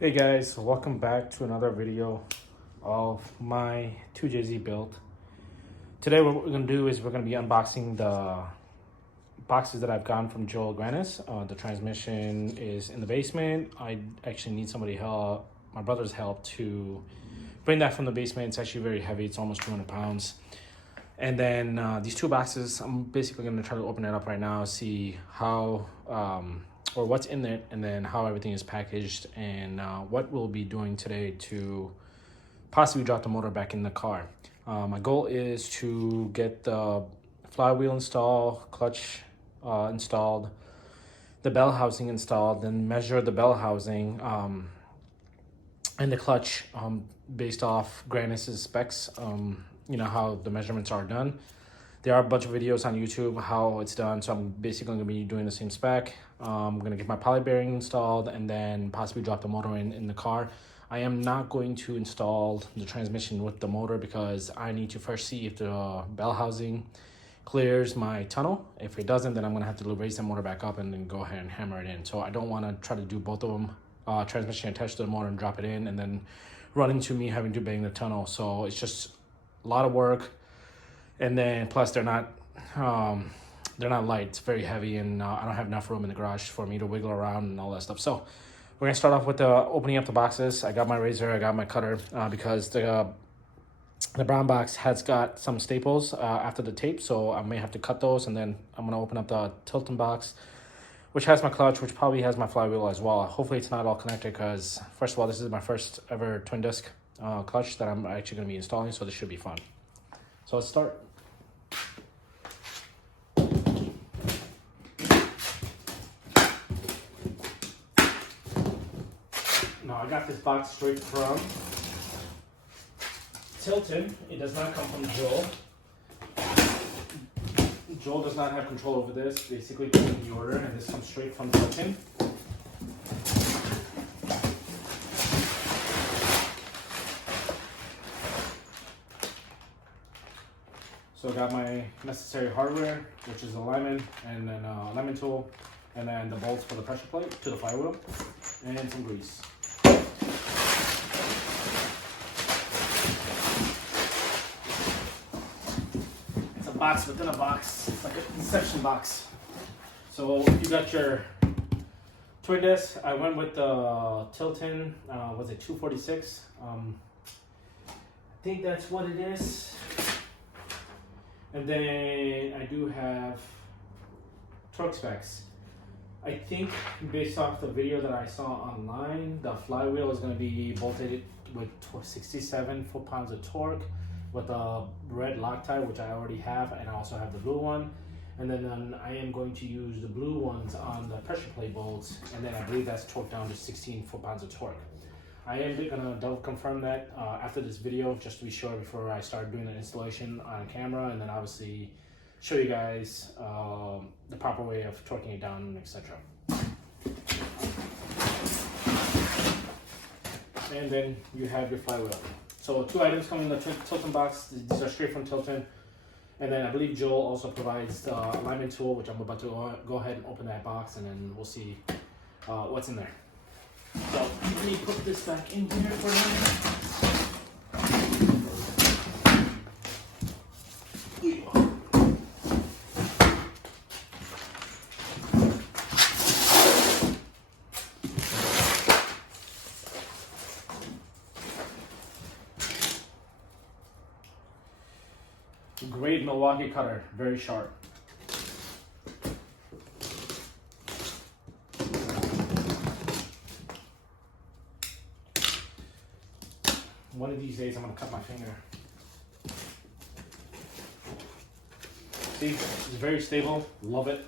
Hey guys, welcome back to another video of my 2JZ build. Today what we're going to do is we're going to be unboxing the boxes that I've gotten from Grannas. The transmission is in the basement. I actually need somebody help, my brother's help, to bring that from the basement. It's actually very heavy. It's almost 200 pounds. And then these two boxes, I'm basically going to try to open it up right now, see how or what's in it, and then how everything is packaged, and what we'll be doing today to possibly drop the motor back in the car. My goal is to get the flywheel installed, clutch installed, the bell housing installed, then measure the bell housing and the clutch based off Grannas' specs. You know how the measurements are done. There are a bunch of videos on YouTube how it's done, so I'm basically going to be doing the same spec. I'm going to get my poly bearing installed and then possibly drop the motor in the car. I am not going to install the transmission with the motor because I need to first see if the bell housing clears my tunnel. If it doesn't, then I'm going to have to raise the motor back up and then go ahead and hammer it in. So I don't want to try to do both of them, transmission attached to the motor and drop it in, and then run into me having to bang the tunnel. So it's just a lot of work. And then plus they're not light. It's very heavy, and I don't have enough room in the garage for me to wiggle around and all that stuff. So we're gonna start off with opening up the boxes. I got my razor, I got my cutter, because the brown box has got some staples after the tape, so I may have to cut those. And then I'm gonna open up the Tilton box, which has my clutch, which probably has my flywheel as well. Hopefully it's not all connected, because first of all, this is my first ever twin disc clutch that I'm actually gonna be installing, so this should be fun. So let's start. Now I got this box straight from Tilton. It does not come from Joel. Joel does not have control over this. Basically put in the order, and this comes straight from Tilton. So I got my necessary hardware, which is a lineman, and then a lineman tool, and then the bolts for the pressure plate to the flywheel, and some grease. It's a box within a box. It's like an inception box. So you got your twin disc. I went with the Tilton, was it 246? I think that's what it is. And then I do have torque specs. I think based off the video that I saw online, the flywheel is going to be bolted with 67 foot-pounds of torque with a red Loctite, which I already have, and I also have the blue one. And then I am going to use the blue ones on the pressure plate bolts, and then I believe that's torqued down to 16 foot-pounds of torque. I am gonna double confirm that after this video, just to be sure before I start doing the installation on camera, and then obviously show you guys the proper way of torquing it down, etc. And then you have your flywheel. So two items come in the Tilton box. These are straight from Tilton. And then I believe Joel also provides the alignment tool, which I'm about to go ahead and open that box, and then we'll see what's in there. So let me put this back in here for now. Great Milwaukee cutter, very sharp. One of these days I'm gonna cut my finger. See, it's very stable, love it.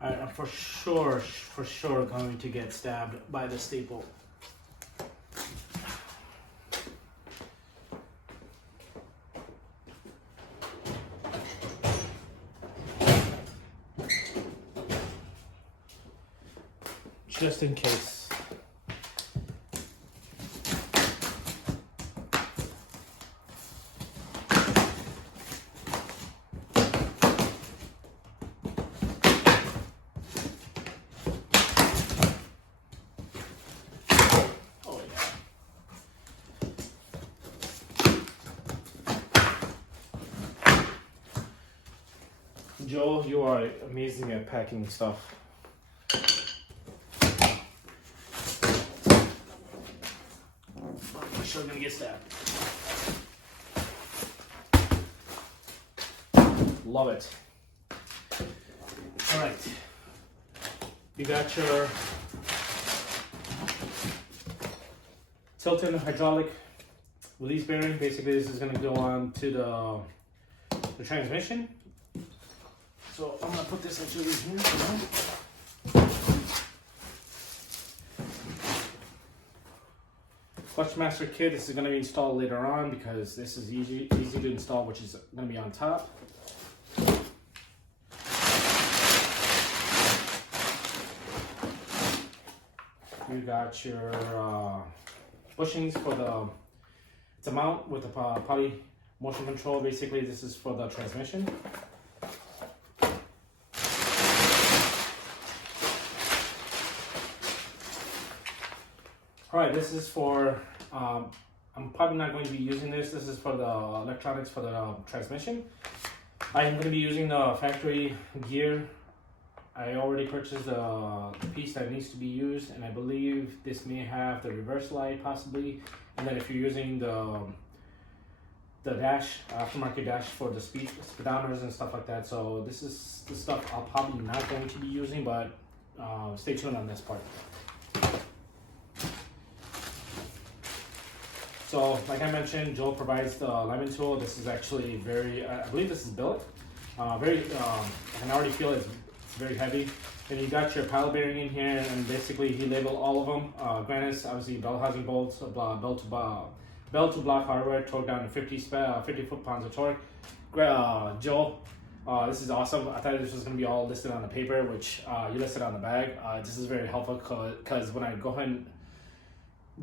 I'm for sure going to get stabbed by the staple. just in case. Oh yeah. Joel, you are amazing at packing stuff. I'm sure gonna get stabbed. Love it. All right. You got your Tilton hydraulic release bearing. Basically, this is gonna go on to the transmission. So I'm gonna put this actually here. Clutch master kit. This is gonna be installed later on because this is easy to install, which is gonna be on top. You got your bushings for it's a mount with the poly motion control. Basically, this is for the transmission. All right, this is for, I'm probably not going to be using this. This is for the electronics for the transmission. I am going to be using the factory gear. I already purchased the piece that needs to be used, and I believe this may have the reverse light possibly. And then if you're using the dash, aftermarket dash for the speedometers and stuff like that. So this is the stuff I'll probably not going to be using, but stay tuned on this part. So, like I mentioned, Joel provides the alignment tool. This is actually very, I believe this is billet. I can already feel it's very heavy. Then you got your paddle bearing in here, and basically he labeled all of them. Grannas, obviously bell housing bolts, bell to block hardware, torque down to 50 foot-pounds of torque. Joel, this is awesome. I thought this was going to be all listed on the paper, which you listed on the bag. This is very helpful because when I go ahead and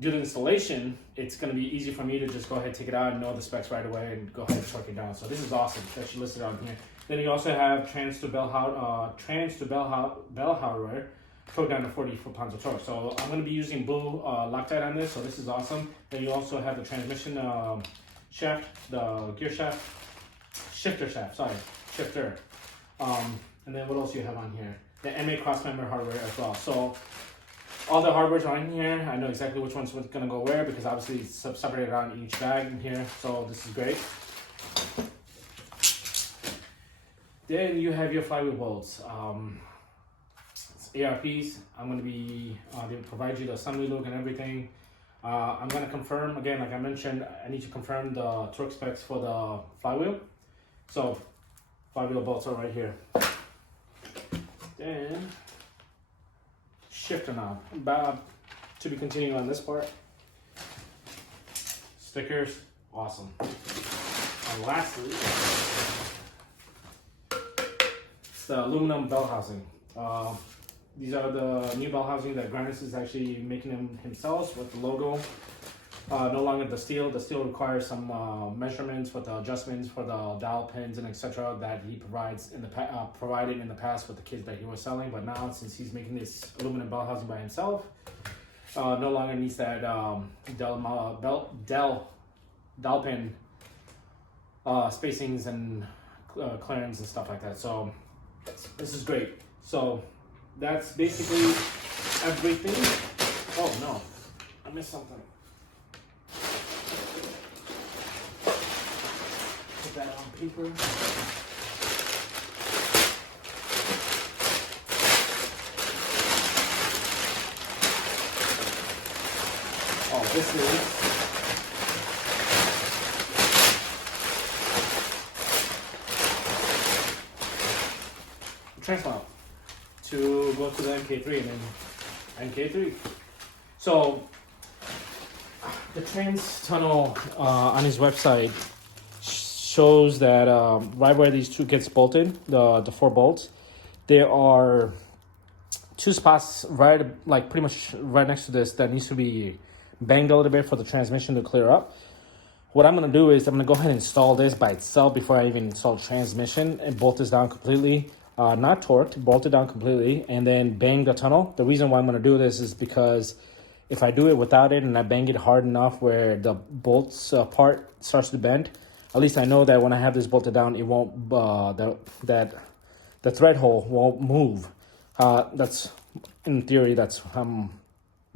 do the installation, it's going to be easy for me to just go ahead, take it out, and know the specs right away, and go ahead and torque it down. So this is awesome that you listed on here. Then you also have trans to bell hardware, torque down to 40 foot-pounds of torque. So I'm going to be using blue Loctite on this, so this is awesome. Then you also have the transmission shaft, the gear shaft, shifter. And then what else do you have on here? The MA cross-member hardware as well. So all the hardware's on here. I know exactly which one's gonna go where because obviously it's separated on each bag in here. So this is great. Then you have your flywheel bolts. It's ARPs. I'm gonna be, they provide you the assembly look and everything. I'm gonna confirm, again, like I mentioned, I need to confirm the torque specs for the flywheel. So flywheel bolts are right here. Then shifter knob. To be continuing on this part. Stickers, awesome. And lastly, it's the aluminum bell housing. These are the new bell housing that Grannas is actually making them himself with the logo. No longer the steel. The steel requires some measurements for the adjustments for the dial pins and etc. that he provides provided in the past with the kits that he was selling. But now, since he's making this aluminum bell housing by himself, no longer needs that dial pin spacings and clearance and stuff like that. So this is great. So that's basically everything. Oh no, I missed something. Put that on paper. Oh, this is transmount to go to the MK3 and then MK3. So the trans tunnel on his website shows that right where these two gets bolted, the 4 bolts, there are two spots right, like pretty much right next to this that needs to be banged a little bit for the transmission to clear up. What I'm gonna do is I'm gonna go ahead and install this by itself before I even install the transmission and bolt this down completely. Not torqued, bolt it down completely, and then bang the tunnel. The reason why I'm gonna do this is because if I do it without it and I bang it hard enough where the bolts part starts to bend, at least I know that when I have this bolted down, it won't, the thread hole won't move. That's, in theory, that's, I'm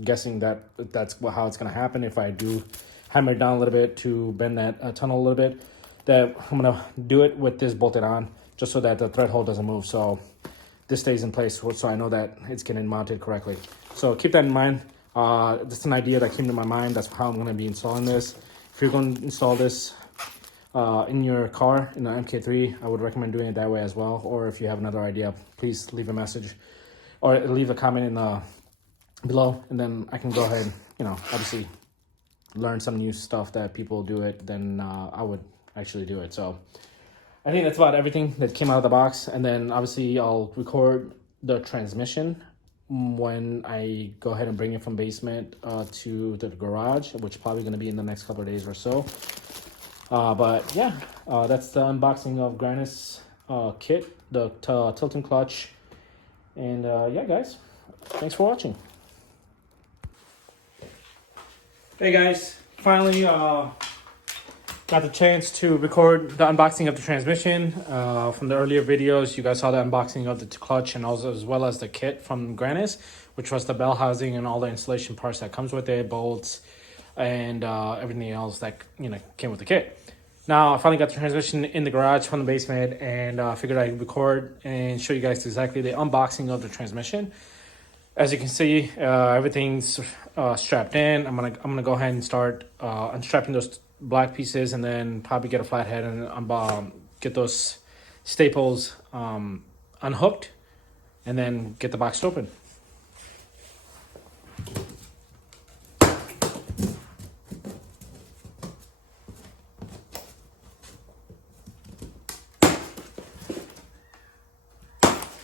guessing that's how it's gonna happen if I do hammer it down a little bit to bend that tunnel a little bit. That I'm gonna do it with this bolted on, just so that the thread hole doesn't move. So this stays in place, so I know that it's getting mounted correctly. So keep that in mind. Just an idea that came to my mind. That's how I'm going to be installing this. If you're going to install this in your car, in the MK3, I would recommend doing it that way as well. Or if you have another idea, please leave a message or leave a comment in the below, and then I can go ahead, obviously learn some new stuff that people do it, then I would actually do it. So I think that's about everything that came out of the box. And then obviously I'll record the transmission when I go ahead and bring it from basement to the garage, which is probably going to be in the next couple of days or so. But yeah, that's the unboxing of Grannas kit, the tilt and clutch. And yeah, guys, thanks for watching. Hey guys, finally got the chance to record the unboxing of the transmission. From the earlier videos, you guys saw the unboxing of the clutch and also as well as the kit from Grannas, which was the bell housing and all the installation parts that comes with it, bolts, and everything else that came with the kit. Now I finally got the transmission in the garage from the basement, and figured I'd record and show you guys exactly the unboxing of the transmission. As you can see, everything's strapped in. I'm gonna go ahead and start unstrapping those black pieces, and then probably get a flathead and get those staples unhooked, and then get the box open.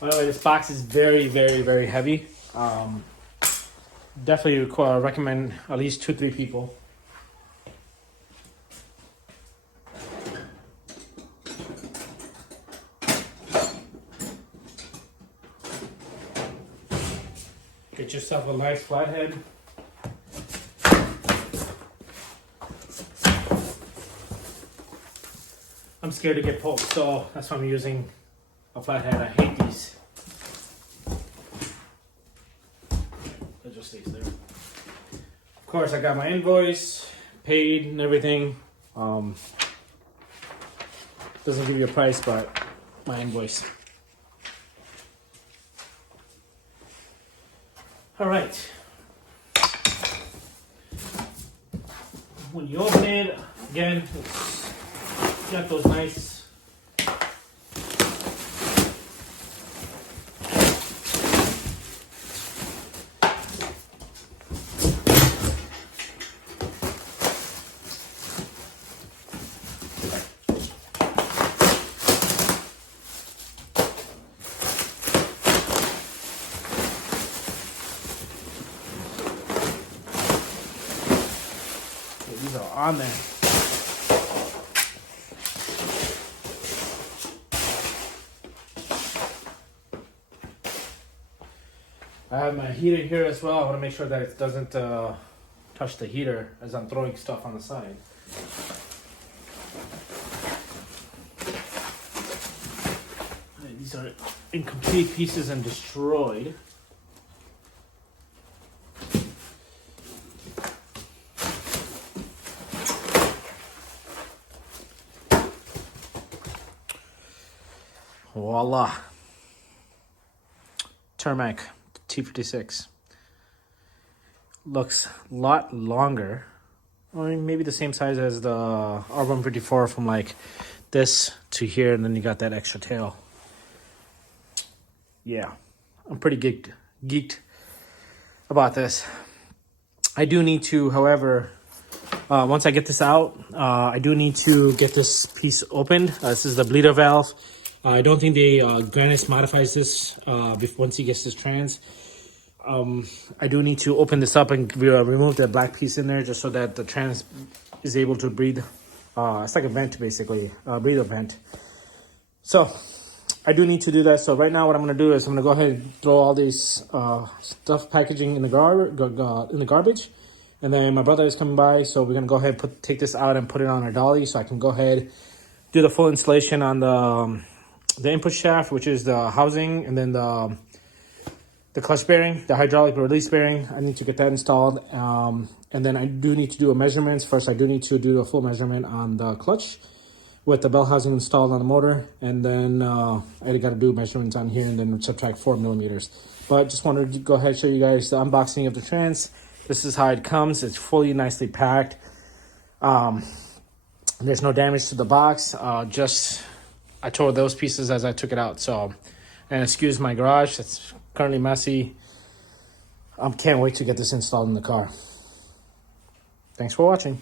By the way, this box is very, very, very heavy. Definitely recommend at least 2-3 people. Get yourself a nice flathead. I'm scared to get poked, so that's why I'm using a flathead. I hate these. It just stays there. Of course, I got my invoice, paid and everything. Doesn't give you a price, but my invoice. All right. When you open it, again, it's got those nice these are on there. I have my heater here as well. I want to make sure that it doesn't touch the heater as I'm throwing stuff on the side. And these are incomplete pieces and destroyed. Voila. Tarmac T56. Looks a lot longer. I mean, maybe the same size as the R154 from like this to here, and then you got that extra tail. Yeah, I'm pretty geeked about this. I do need to, however, once I get this out, I do need to get this piece opened. This is the bleeder valve. I don't think Grannas modifies this once he gets this trans. I do need to open this up and remove the black piece in there just so that the trans is able to breathe. It's like a vent, basically, breather vent. So I do need to do that. So right now what I'm going to do is I'm going to go ahead and throw all these stuff packaging in the garbage. And then my brother is coming by, so we're going to go ahead and take this out and put it on our dolly so I can go ahead do the full installation on the input shaft, which is the housing, and then the clutch bearing, the hydraulic release bearing. I need to get that installed. And then I do need to do a measurements. First, I do need to do a full measurement on the clutch with the bell housing installed on the motor. And then I got to do measurements on here and then subtract 4 millimeters. But just wanted to go ahead and show you guys the unboxing of the trans. This is how it comes. It's fully nicely packed. There's no damage to the box. I tore those pieces as I took it out. So, and excuse my garage. It's currently messy. I can't wait to get this installed in the car. Thanks for watching.